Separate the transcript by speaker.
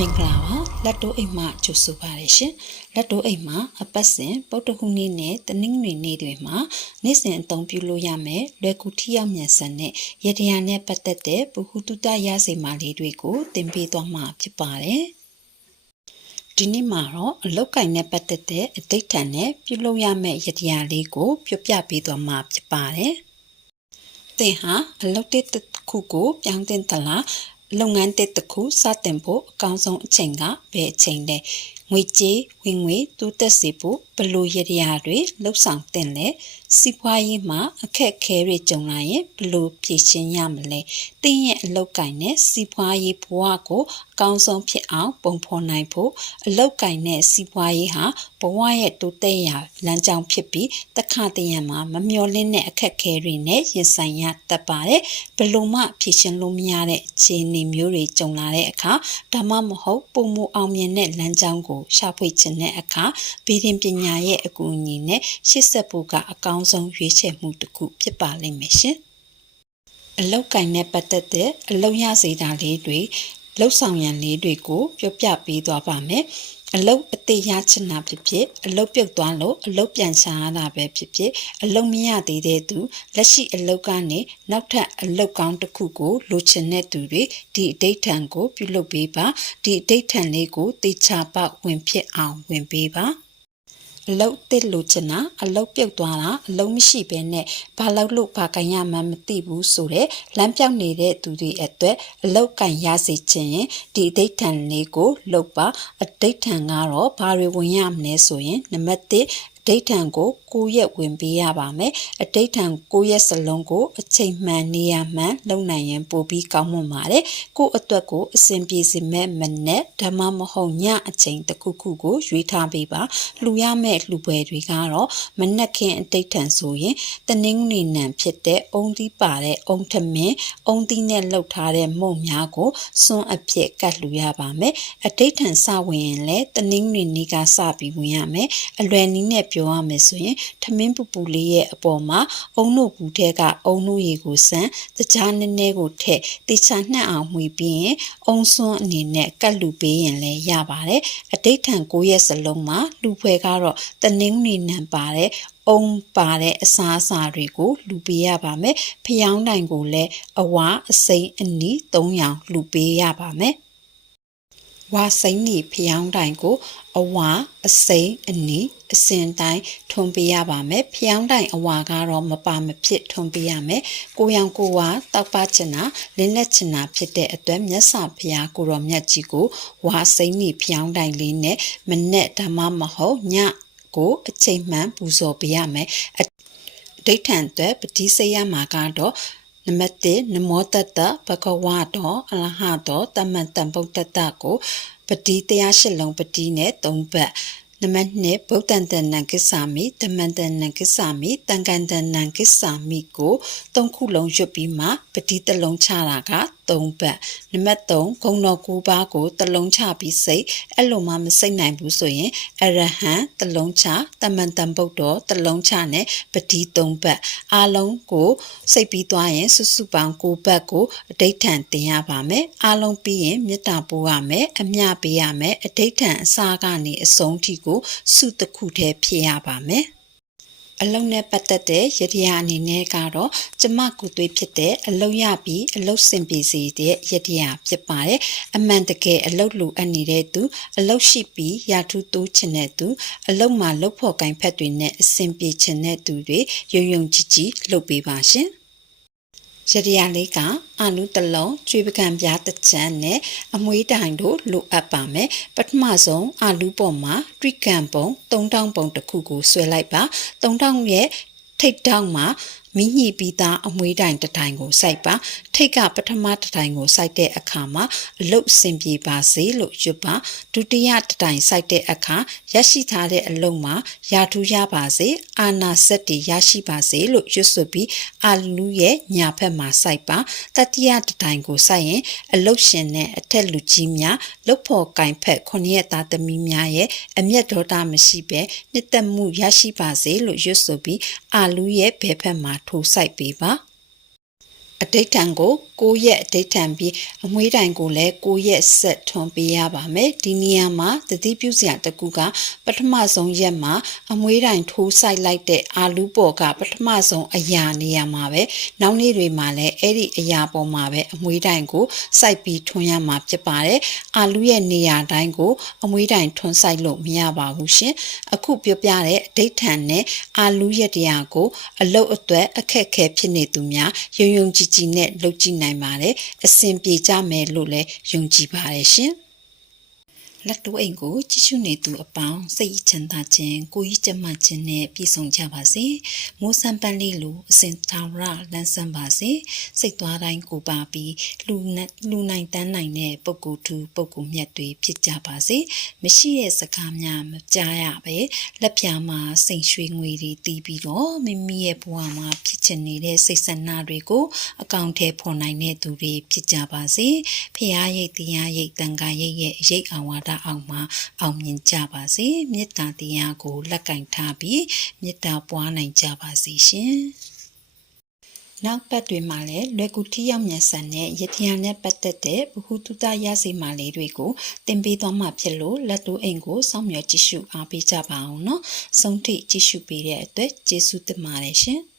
Speaker 1: မင်္ဂလာပါလက်တိုးအိမ်မှကြိုဆိုပါရရှင်လက်တိုးအိမ်မှာအပတ်စဉ်ပုတ်တခုနေ့နဲ့တနင်္ဂနွေနေ့တွေမှာနေ့စဉ်အသုံးပြုလို့ရမယ်လွယ်ကူထိရောက်မြန်ဆန်တဲ့ရတရားနဲ့ပတ်သက်တဲ့ပုဟုတုတရစေမာလေးတွေကိုသင်ပေးသွားမှာဖြစ်ပါတယ်ဒီနေ့မှာတော့အလောက်ကင်နဲ့ပတ်သက်တဲ့အတိတ်ထန်နဲ့ပြုလုပ်ရမယ့်ရတရားလေးကိုပြောပြပေးသွားမှာဖြစ်ပါတယ်သင်ဟာအလုပ်တစ်ခုကိုပြောင်းတင်သလား လုပ်ငန်းတစ်တစ်ခုစတင်ဖို့အကောင်းဆုံးအချိန်ကဘယ်အချိန်လဲငွေကြေးဝင်ငွေတိုးတက်စေဖို့ဘယ်လိုရည်ရည်တွေလှုပ်ဆောင်တင်လဲစီးပွားရေးမှာအခက်အခဲတွေကြုံလာရင်ဘယ်လိုဖြေရှင်းရမလဲတင်းရဲ့အလောက်ကင်နဲ့စီးပွားရေးဘဝကိုအကောင်းဆုံးဖြစ်အောင်ပုံဖော်နိုင်ဖို့အလောက်ကင်နဲ့စီးပွားရေးဟာဘဝရဲ့တိုးတက်ရာလမ်းကြောင်းဖြစ်ပြီးတခါတရံမှာမမျော်လင့်တဲ့အခက်အခဲတွေနဲ့ရင်ဆိုင်ရတတ်ပါတယ်ဘယ်လိုမှဖြေရှင်းလို့မရတဲ့အခြေအနေမျိုးတွေကြုံလာတဲ့အခါဒါမှမဟုတ်ပုံမအောင်မြင်တဲ့လမ်းကြောင်းကိုရှာဖွေခြင်းတဲ့အခါဗီဒင်ပညာရဲ့အကူအညီနဲ့ရှေ့ဆက်ဖို့ကအကောင်းဆုံးရွေးချယ်မှုတစ်ခုဖြစ်ပါလိမ့်မယ်ရှင်အလောက်ကင်နဲ့ပတ်သက်တဲ့အလုံရစေတာလေးတွေ လှုပ်ဆောင်ရန်လေးတွေကိုပြောပြပေးသွားပါမယ်အလုတ်အသေးရချင်တာဖြစ်ဖြစ်အလုတ်ပြုတ်သွားလို့အလုတ်ပြန်ရှာရတာပဲဖြစ်ဖြစ်အလုတ်မရသေးတဲ့သူလက်ရှိအလုတ်ကနေနောက်ထပ်အလုတ်ကောင်းတစ်ခုကိုလိုချင်တဲ့သူတွေဒီအဋိဌံကိုပြုလုပ်ပေးပါဒီအဋိဌံလေးကိုတေချာပေါက်ဝင်ဖြစ်အောင်ဝင်ပေးပါ အလုတ်တစ်လိုချင်တာအလုတ်ပြုတ်သွားတာအလုတ်မရှိဘဲနဲ့ဘာလို့လို့ဘာကန်ရမှန်းမသိဘူးဆိုတော့လမ်းပြောင်းနေတဲ့သူတွေအတွက်အလုတ်ကန်ရစေခြင်းရင်ဒီအဋိဌံလေးကိုလုတ်ပါအဋိဌံကတော့ဘာတွေဝင်ရမလဲဆိုရင်နံပါတ်1 ဒိဋ္ဌံကို9ရက်ဝင်ပေးရပါမယ်အဒိဋ္ဌံ9ရက်စလုံးကိုအချိန်မှန်နေရမှန်လုံနိုင်ရင်ပို့ပြီးကောင်းမွန်ပါတယ်ကို့အတွက်ကိုအစဉ်ပြေစေမဲ့မနဲ့ဓမ္မမဟုတ်ညအချိန်တစ်ခုခုကိုရွေးထားပေးပါလှူရမဲ့လှူပွဲတွေကတော့မနက်ခင်းအဒိဋ္ဌံဆိုရင်တနင်္ဂနွေနံဖြစ်တဲ့အုံသီးပါတဲ့အုံထမင်းအုံသီးနဲ့လှုပ်ထားတဲ့မုံများကိုစွန်းအဖြစ်ကတ်လှူရပါမယ်အဒိဋ္ဌံစဝင်ရင်လည်းတနင်္ဂနွေနေ့ကစပြီးဝင်ရမယ်အလွယ်နည်းနဲ့ပြောရမယ်ဆိုရင်ထမင်းပူပူလေးရဲ့အပေါ်မှာအုံနို့ဘူးထဲကအုံနို့ရည်ကိုစမ်းတကြားနည်းနည်းကိုထည့်တေချာနှံ့အောင်မှီပြီးရင်အုံစွန်းအနေနဲ့ကတ်လူပေးရင်လည်းရပါတယ်အတိတ်ထံ9ရက်စလုံးမှာလူဖွဲကတော့တနင်္ဂနွေနံပါတဲ့အုံပါတဲ့အစားအစာတွေကိုလူပေးရပါမယ်ဖျောင်းတိုင်ကိုလည်းအဝါအစိမ်းအနီး3ရောင်လူပေးရပါမယ် ဝါစိမ့်နီဖျောင်းတိုင်ကို အဝါအစိမ်းအနီးအစင်တိုင်းထွန်ပေးရပါမယ်ဖျောင်းတိုင်အဝါကတော့မပါမဖြစ်ထွန်ပေးရမယ်ကိုရောင်ကိုဝါတောက်ပချင်တာလင်းလက်ချင်တာဖြစ်တဲ့အတွက်မျက်စာဖျားကိုရောမြတ်ကြီးကိုဝါစိမ့်နီဖျောင်းတိုင်လေးနဲ့မနဲ့ဓမ္မမဟုတ်ညကိုအချိန်မှန်ပူဇော်ပေးရမယ်အဒိဋ္ဌံအတွက်ပတိစေယမှာကတော့ နံပါတ်1နမောတတ္တဘဂဝါတော်အလဟတော်တမန်တန်ဗုဒ္ဓတ္တကိုပတိတရားရှစ်လုံးပတိနဲ့၃ပတ်နံပါတ်2ဗုဒ္ဓံတဏံကိစ္ဆာမိတမန်တဏံကိစ္ဆာမိတန်ကန်တဏံကိစ္ဆာမိကို၃ခုလုံးရွတ်ပြီးမှပတိတလုံးချတာက 3ပတ်နံပါတ်3ဂုံတော်9ပါးကိုတလုံးချပြီးစိတ်အဲ့လိုမှမစိတ်နိုင်ဘူးဆိုရင်အရဟံတလုံးချတမန်တန်ဗုဒ္ဓတလုံးချနဲ့ပတိ3ပတ်အားလုံးကိုစိတ်ပြီးသွားရင်စုစုပေါင်း9ပတ်ကိုအဋိဋ္ဌံတင်ရပါမယ်အားလုံးပြီးရင်မေတ္တာပို့ရမယ်အမျှပေးရမယ်အဋိဋ္ဌံအစားကနေအဆုံးထိကိုစုတစ်ခုတည်းဖြစ်ရပါမယ် အလုံးနဲ့ပတ်သက်တဲ့ရတရားအနေနဲ့ကတော့ကျမကိုသွေးဖြစ်တဲ့အလုံးရပြီးအလုံးစင်ပြေစေတဲ့ရတရားဖြစ်ပါတယ်အမှန်တကယ်အလုံးလူအပ်နေတဲ့သူအလုံးရှိပြီးရာထူးတိုးချင်တဲ့သူအလုံးမှာလှုပ်ဖို့ကင်ဖက်တွေနဲ့အစင်ပြေချင်တဲ့သူတွေယုံယုံကြည်ကြည်လှုပ်ပေးပါရှင် ရတရားလေးကအာလူတလုံးကျွေးပကံပြားတစ်ချမ်းနဲ့အမွေးတိုင်တို့လိုအပ်ပါမယ်ပထမဆုံးအာလူပေါ်မှာတွိကံပုံ3000ပုံတစ်ခုကိုဆွဲလိုက်ပါ3000ရဲ့ထိတ်တောင်းမှာ မိညှိပြီးသားအမွေးတိုင်တစ်တိုင်ကိုစိုက်ပါထိတ်ကပထမတစ်တိုင်ကိုစိုက်တဲ့အခါမှာအလုတ်စင်ပြေပါစေလို့ရွတ်ပါဒုတိယတစ်တိုင်စိုက်တဲ့အခါရရှိထားတဲ့အလုတ်မှာရာထူးရပါစေအာနာစက်တီရရှိပါစေလို့ရွတ်ဆိုပြီးအာလူရဲ့ညာဘက်မှာစိုက်ပါတတိယတစ်တိုင်ကိုစိုက်ရင်အလုတ်ရှင်နဲ့အထက်လူကြီးများလုတ်ဖို့ကင်ဖက်ခုနှစ်သားသမီးများရဲ့အမျက်ဒေါသမရှိဘဲနှစ်သက်မှုရရှိပါစေလို့ရွတ်ဆိုပြီးအာလူရဲ့ဘယ်ဘက်မှာထိုးဆိုင်ပေးပါ အဋိဋ္ဌံကို6ရက်အဋိဋ္ဌံပြီးအမွေးတိုင်ကိုလည်း6ရက်ဆက်ထွန်ပေးရပါမယ်ဒီနေရာမှာသတိပြုစရာတစ်ခုကပထမဆုံးရက်မှာအမွေးတိုင်ထိုးဆိုင်လိုက်တဲ့အာလူးပေါ်ကပထမဆုံးအရာနေရာမှာပဲနောက်နေ့တွေမှာလည်းအဲ့ဒီအရာပေါ်မှာပဲအမွေးတိုင်ကိုစိုက်ပြီးထွန်ရမှာဖြစ်ပါတယ်အာလူးရဲ့နေရာတိုင်းကိုအမွေးတိုင်ထွန်ဆိုင်လို့မရပါဘူးရှင်အခုပြောပြတဲ့အဋိဋ္ဌံနဲ့အာလူးရဲ့တရားကိုအလုတ်အတွက်အခက်ခဲဖြစ်နေသူများယုံယုံကြည်ကြည်နဲ့လုပ်ကြည့်နိုင်ပါတယ်အဆင်ပြေကြမယ်လို့လည်းယုံကြည်ပါတယ်ရှင် လက်တိုးအိမ်ကိုကြည့်ရှုနေသူအပေါင်းစိတ်ချမ်းသာခြင်းကိုယ်ကြီးကျန်းမာခြင်းနဲ့ပြည့်စုံကြပါစေ။မိုးစံပန်းလေးလိုအစဉ်သာဝရလန်းဆန်းပါစေ။စိတ်သွားတိုင်းကိုပါပြီးလူနဲ့လူနိုင်တန်းနိုင်တဲ့ပုဂ္ဂိုလ်သူပုဂ္ဂိုလ်မြတ်တွေဖြစ်ကြပါစေ။မရှိတဲ့စကားများမကြားရပဲလက်ပြာမှာစိန်ရွှေငွေတွေတီးပြီးတော့မိမိရဲ့ဘဝမှာဖြစ်ချင်နေတဲ့စိတ်ဆန္ဒတွေကိုအကောင့်ထဲဖော်နိုင်တဲ့သူတွေဖြစ်ကြပါစေ။ဖရာရိတ်တရားရိတ်တန်ခါရိတ်ရဲ့ရိတ်အဝါဒအောင်မှာအောင်မြင်ကြပါစေမေတ္တာတရားကိုလက်ကင်ထားပြီးမေတ္တာပွားနိုင်ကြပါစေရှင်နောက်ပတ်တွေမှာလည်းလွယ်ကူထိရောက်မြန်ဆန်တဲ့ရထရာနဲ့ပတ်သက်တဲ့ဘ ഹു တုတရစီမာလေးတွေကိုတင်ပေးသွားမှာဖြစ်လို့လက်တိုးအိမ်ကိုစောင့်မျှော်ကြည့်ရှုအားပေးကြပါအောင်နော်။ဆုံးထိကြည့်ရှုပေးတဲ့အတွက်ကျေးဇူးတင်ပါတယ်ရှင်။